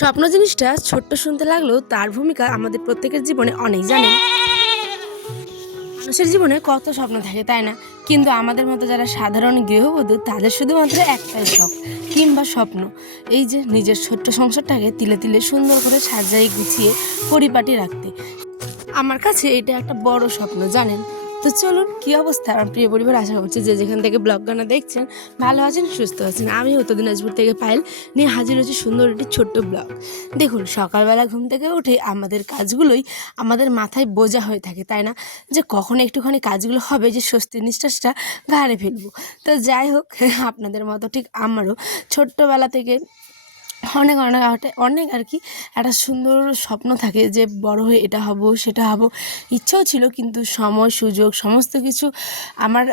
স্বপ্ন জিনিসটা ছোট্ট শুনতে লাগলেও তার ভূমিকা আমাদের প্রত্যেকের জীবনে অনেক, জানেন? মানুষের জীবনে কত স্বপ্ন থাকে, তাই না? কিন্তু আমাদের মতো যারা সাধারণ গৃহবধূ, তাদের শুধুমাত্র একটাই শখ কিংবা স্বপ্ন, এই যে নিজের ছোট্ট সংসারটাকে তিলে তিলে সুন্দর করে সাজাই গুছিয়ে পরিপাটি রাখতে। আমার কাছে এটা একটা বড় স্বপ্ন, জানেন? তো চলুন, কি অবস্থা আমার প্রিয় পরিবার? আশা করছি যে যেখান থেকে ব্লগ গানা দেখছেন ভালো আছেন, সুস্থ আছেন। আমি উত্তর দিনাজপুর থেকে পায়েল নিয়ে হাজির হয়েছি সুন্দর একটি ছোট্ট ব্লগ। দেখুন, সকালবেলা ঘুম থেকে উঠে আমাদের কাজগুলোই আমাদের মাথায় বোঝা হয়ে থাকে, তাই না? যে কখন একটুখানি কাজগুলো হবে, যে স্বস্তির নিঃশ্বাসটা ঘাড়ে ফেলবো। তো যাই হোক, আপনাদের মতো ঠিক আমারও ছোট্টবেলা থেকে অনেক অনেক অনেক আর কি একটা সুন্দর স্বপ্ন থাকে যে বড় হয়ে এটা হব সেটা হব। ইচ্ছেও ছিল, কিন্তু সময় সুযোগ সমস্ত কিছু আমার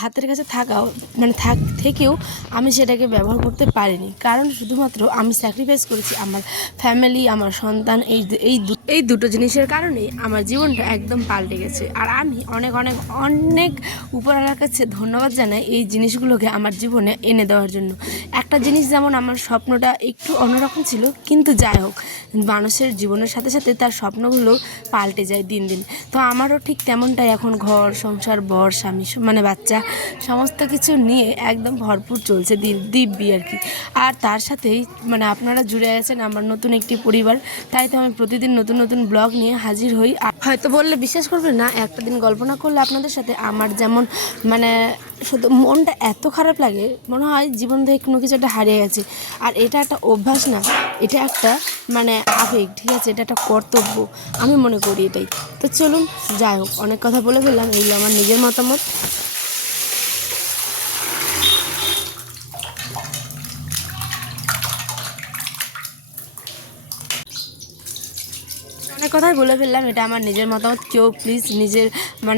হাতের কাছে থাকাও থেকেও আমি সেটাকে ব্যবহার করতে পারিনি। কারণ শুধুমাত্র আমি স্যাক্রিফাইস করেছি আমার ফ্যামিলি, আমার সন্তান, এই দুটো জিনিসের কারণেই আমার জীবনটা একদম পাল্টে গেছে। আর আমি অনেক অনেক অনেক উপরওয়ালার কাছে ধন্যবাদ জানাই এই জিনিসগুলোকে আমার জীবনে এনে দেওয়ার জন্য। একটা জিনিস, যেমন আমার স্বপ্নটা একটু অন্যরকম ছিল, কিন্তু যাই হোক, মানুষের জীবনের সাথে সাথে তার স্বপ্নগুলো পাল্টে যায় দিন দিন। তো আমারও ঠিক তেমনটাই, এখন ঘর সংসার, বর স্বামী বাচ্চা সমস্ত কিছু নিয়ে একদম ভরপুর চলছে দিব্যি আর কি। আর তার সাথেই আপনারা জুড়ে আছেন আমার নতুন একটি পরিবার। তাই তো আমি প্রতিদিন নতুন নতুন ব্লগ নিয়ে হাজির হই। হয়তো বললে বিশ্বাস করবেন না, একটা দিন গল্প না করলে আপনাদের সাথে আমার যেমন শুধু মনটা এত খারাপ লাগে, মনে হয় জীবন থেকে কোনো কিছু একটা হারিয়ে গেছে। আর এটা একটা অভ্যাস না, এটা একটা আবেগ, ঠিক আছে? এটা একটা কর্তব্য, আমি মনে করি এটাই। তো চলুন, যাই হোক, অনেক কথা বলে ফেললাম, এইগুলো আমার নিজের মতামত। অনেক কথাই বলে ফেললাম, এটা আমার নিজের মতামত। কেউ প্লিজ নিজের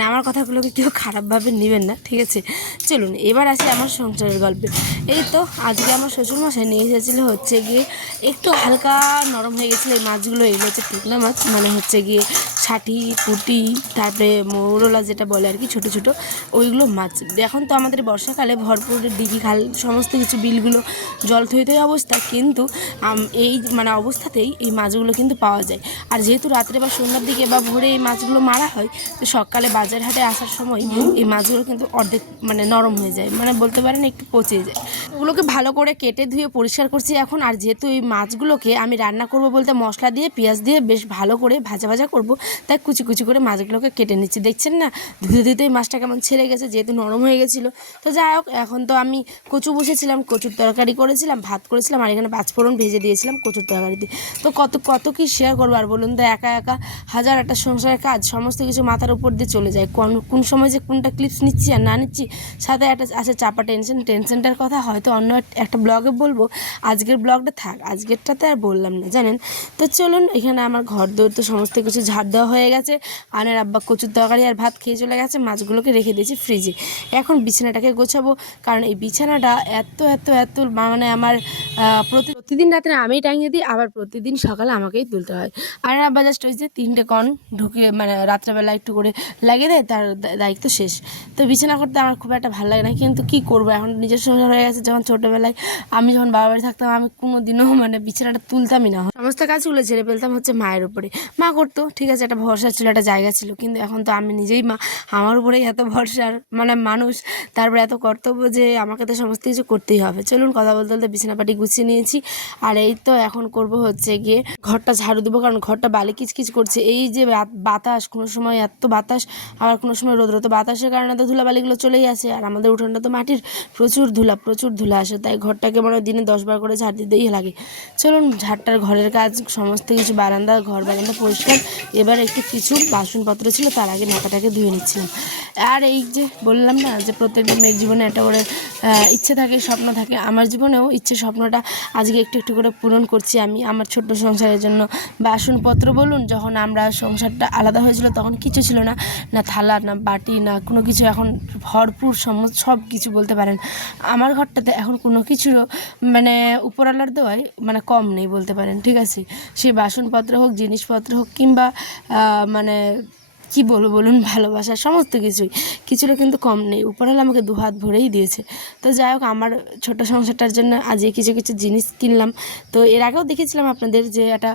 আমার কথাগুলোকে কেউ খারাপভাবে নেবেন না, ঠিক আছে? চলুন, এবার আসি আমার সংসারের গল্পে। এই তো আজকে আমার শ্বশুরমশাই নিয়ে এসেছিলো হচ্ছে গিয়ে একটু হালকা নরম হয়ে গেছিলো এই মাছগুলো। এগুলো হচ্ছে টুকনা মাছ, হচ্ছে গিয়ে ছাটি, পুঁটি, তারপরে মৌরলা যেটা বলে আর কি, ছোটো ছোটো ওইগুলো মাছ। এখন তো আমাদের বর্ষাকালে ভরপুর দিঘি খাল সমস্ত কিছু বিলগুলো জল থই থই অবস্থা, কিন্তু এই অবস্থাতেই এই মাছগুলো কিন্তু পাওয়া যায়। আর যেহেতু রাত্রে বা সন্ধ্যার দিকে বা ভোরে এই মাছগুলো মারা হয়, তো সকালে বাজার হাটে আসার সময় এই মাছগুলো কিন্তু অর্ধেক নরম হয়ে যায়, বলতে পারেন একটু পচে যায়। ওগুলোকে ভালো করে কেটে ধুয়ে পরিষ্কার করছি এখন। আর যেহেতু এই মাছগুলোকে আমি রান্না করব বলতে মশলা দিয়ে পেঁয়াজ দিয়ে বেশ ভালো করে ভাজা ভাজা করব, তাই কুচি কুচি করে মাছগুলোকে কেটে নিচ্ছি। দেখছেন না, ধুতে ধুতেই মাছটা কেমন ছেড়ে গেছে, যেহেতু নরম হয়ে গেছিলো। তো যাই হোক, এখন তো আমি কচু বসেছিলাম, কচুর তরকারি করেছিলাম, ভাত করেছিলাম, আর এখানে পাঁচফোড়ন ভেজে দিয়েছিলাম কচুর তরকারিতে। তো কত কত কি শেয়ার করবো আর বলুন তো? একা একা হাজার একটা সংসারের কাজ, সমস্ত কিছু মাথার উপর দিয়ে চলে যায়। কোন সময় যে কোনটা ক্লিপস নিচ্ছি আর না নিচ্ছি, সাথে একটা আছে চাপা টেনশনটার কথা হয়তো অন্য একটা ব্লগে বলবো। আজকের ব্লগটা থাক, আজকেরটাতে আর বললাম না, জানেন? তো চলুন, এখানে আমার ঘর দৌড় তো সমস্ত কিছু ঝাড় দেওয়া হয়ে গেছে। আনের আব্বা কচুর তরকারি আর ভাত খেয়ে চলে গেছে, মাছগুলোকে রেখে দিয়েছি ফ্রিজে। এখন বিছানাটাকে গোছাবো, কারণ এই বিছানাটা এত এত এত আমার প্রতিদিন রাত্রে আমিই টাঙিয়ে দিই, আবার প্রতিদিন সকালে আমাকেই তুলতে হয়। আর আব্বা জাস্ট ওই যে 3টে কণ ঢুকিয়ে রাত্রেবেলা একটু করে লাগিয়ে দেয়, তার দায়িত্ব শেষ। তো বিছানা করতে আমার খুব একটা ভালো লাগে না, কিন্তু কি করবো, এখন নিজের সংসার হয়ে গেছে। যখন ছোটোবেলায় আমি যখন বাবা বাড়ি থাকতাম, আমি কোনো দিনও বিছানাটা তুলতামই না, সমস্ত কাজগুলো ছেড়ে ফেলতাম হচ্ছে মায়ের উপরে। মা করতো, ঠিক আছে, একটা ভরসা ছিল, একটা জায়গা ছিল। কিন্তু এখন তো আমি নিজেই মা, আমার উপরেই এত ভরসার মানুষ, তারপরে এত কর্তব্য যে আমাকে তো সমস্ত কিছু করতেই হবে। চলুন, কথা বলতে বলতে বিছানাপাটি গুছিয়ে নিয়েছি। আর এই তো এখন করব হচ্ছে গিয়ে ঘরটা ঝাড়ু দেবো, কারণ ঘরটা বালি কিচকিচ করছে। এই যে বাতাস, কোনো সময় এত বাতাস, আবার কোনো সময় রোদ, তো বাতাসের কারণে তো ধুলাবালিগুলো চলেই আসে। আর আমাদের উঠোনটা তো মাটির, প্রচুর ধুলা আসে, তাই ঘরটাকে দিনে 10বার করে ঝাড় দিতেই লাগে। চলুন, ঝাড়টার ঘরের কাজ সমস্ত কিছু, বারান্দা পরিষ্কার। এবার একটু কিছু বাসনপত্র ছিল, তার আগে মাথাটাকে ধুয়ে নিচ্ছিলাম। আর এই যে বললাম না, যে প্রত্যেকটা মেয়ের জীবনে একটা করে ইচ্ছে থাকে, স্বপ্ন থাকে। আমার জীবনেও ইচ্ছে, স্বপ্নটা আজকে একটু একটু করে পূরণ করছি আমি আমার ছোট্ট সংসারের জন্য। বাসনপত্র বলুন, যখন আমরা সংসারটা আলাদা হয়েছিল তখন কিছু ছিল না, না থালা, না বাটি, না কোনো কিছু। এখন ভরপুর সব কিছু বলতে পারেন। আমার ঘরটাতে এখন কোনো কিছুরও উপরওয়ালার দেওয়ায় কম নেই বলতে পারেন, ঠিক আছে? সে বাসনপত্র হোক, জিনিসপত্র হোক, কিংবা কি বলবো বলুন, ভালোবাসা সমস্ত কিছুই, কিছুটা কিন্তু কম নেই। উপরওয়ালা আমাকে দুহাত ভরেই দিয়েছে। তো যাই হোক, আমার ছোট সংসারটার জন্য আজকে কিছু কিছু জিনিস কিনলাম। তো এর আগেও দেখেছিলাম আপনাদের যে একটা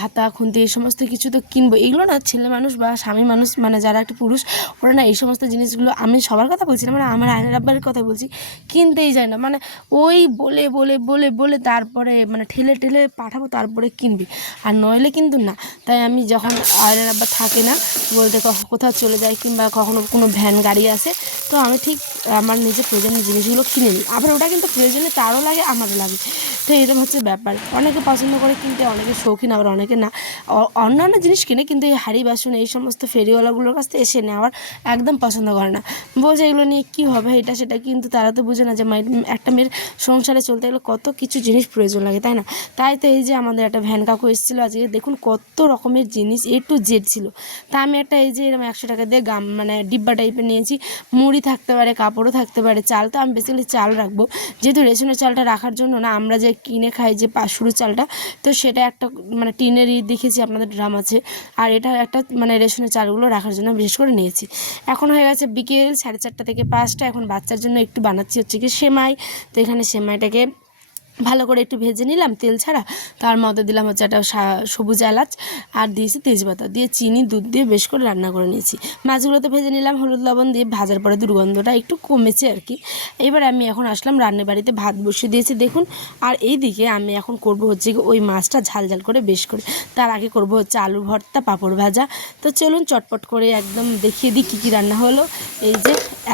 হাতা খুন্তি এই সমস্ত কিছু তো কিনবো। এগুলো না ছেলে মানুষ বা স্বামী মানুষ, মানে যারা একটা পুরুষ, ওরা না এই সমস্ত জিনিসগুলো, আমি সবার কথা বলছি না, মানে আমার আয়নার আব্বার কথা বলছি, কিনতেই যায় না। মানে ওই বলে বলে বলে বলে তারপরে মানে ঠেলে ঠেলে পাঠাবো, তারপরে কিনবি, আর নইলে কিন্তু না। তাই আমি যখন আয়নার আব্বা থাকে না, বলতে কোথাও চলে যায় কিংবা কখনো কোনো ভ্যান গাড়ি আসে, তো আমি ঠিক আমার নিজের প্রয়োজনীয় জিনিসগুলো কিনে নিই। আবার ওটা কিন্তু প্রয়োজনে তারও লাগে, আমারও লাগে। তো এরকম হচ্ছে ব্যাপার। অনেকে পছন্দ করে কিনতে, অনেকে শৌখিন, আবার অনেকে না। অন্যান্য জিনিস কিনে, কিন্তু এই হাঁড়ি বাসন এই সমস্ত ফেরিওয়ালাগুলোর কাছ থেকে এসে নেওয়ার একদম পছন্দ করে না। বোঝে এগুলো নিয়ে কী হবে এটা সেটা, কিন্তু তারা তো বুঝে না যে একটা মেয়ের সংসারে চলতে গেলে কত কিছু জিনিস প্রয়োজন লাগে, তাই না? তাই তো এই যে আমাদের একটা ভ্যান কাকু এসেছিলো আজকে, দেখুন কত রকমের জিনিস A to Z ছিল। তা আমি একটা এই যে এরকম 100 টাকা দিয়ে মানে ডিব্বা টাইপের নিয়েছি। মুড়ি থাকতে পারে, কাপড়ও থাকতে পারে, চাল তো আমি বেসিক্যালি চাল রাখবো, যেহেতু রেশনের চালটা রাখার জন্য না, আমরা যে কিনে খাই যে পাঁচশুরু চালটা, তো সেটা একটা মানে টিনেরই দেখেছি আপনাদের ড্রাম আছে, আর এটা একটা মানে রেশনের চালগুলো রাখার জন্য বিশেষ করে নিয়েছি। এখন হয়ে গেছে বিকেল 4:30 থেকে 5টা। এখন বাচ্চার জন্য একটু বানাচ্ছি হচ্ছে কি সেমাই। তো এখানে সেমাইটাকে ভালো করে একটু ভেজে নিলাম তেল ছাড়া, তার মধ্যে দিলাম হচ্ছে একটা সবুজ এলাচ, আর দিয়েছি তেজপাতা, দিয়ে চিনি দুধ দিয়ে বেশ করে রান্না করে নিয়েছি। মাছগুলো তো ভেজে নিলাম হলুদ লবণ দিয়ে, ভাজার পরে দুর্গন্ধটা একটু কমেছে আর কি। এবার আমি এখন আসলাম রান্নার বাড়িতে, ভাত বসিয়ে দিয়েছি দেখুন। আর এই দিকে আমি এখন করব হচ্ছে ওই মাছটা ঝাল ঝাল করে বেশ করে, তার আগে করব হচ্ছে আলু ভর্তা, পাঁপড় ভাজা। তো চলুন চটপট করে একদম দেখিয়ে দিই কী কী রান্না হলো। এই যে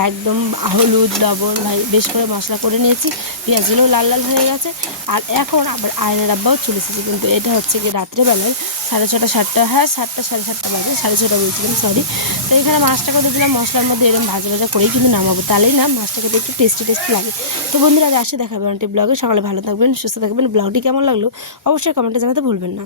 একদম হলুদ লবণ বেশ করে মশলা করে নিয়েছি, পেঁয়াজগুলো লাল লাল হয়ে গেছে। আর এখন আবার আয়নার আব্বাও চলে এসেছে, কিন্তু এটা হচ্ছে কি রাত্রেবেলায় 6:30 7টা, হ্যাঁ 7টা 7:30 বাজে, 6:30 বলছিলাম, সরি। তো এখানে মাছটা করে দিলাম মশলার মধ্যে, এরকম ভাজা ভাজা করেই কিন্তু নামাবো, তাহলেই না মাছটা খেতে একটু টেস্টি টেস্টি লাগে। তো বন্ধুরা আজ আসে দেখাবে অনেকটি ব্লগে। সকালে ভালো থাকবেন, সুস্থ থাকবেন। ব্লগটি কেমন লাগলো অবশ্যই কমেন্টে জানাতে ভুলবেন না।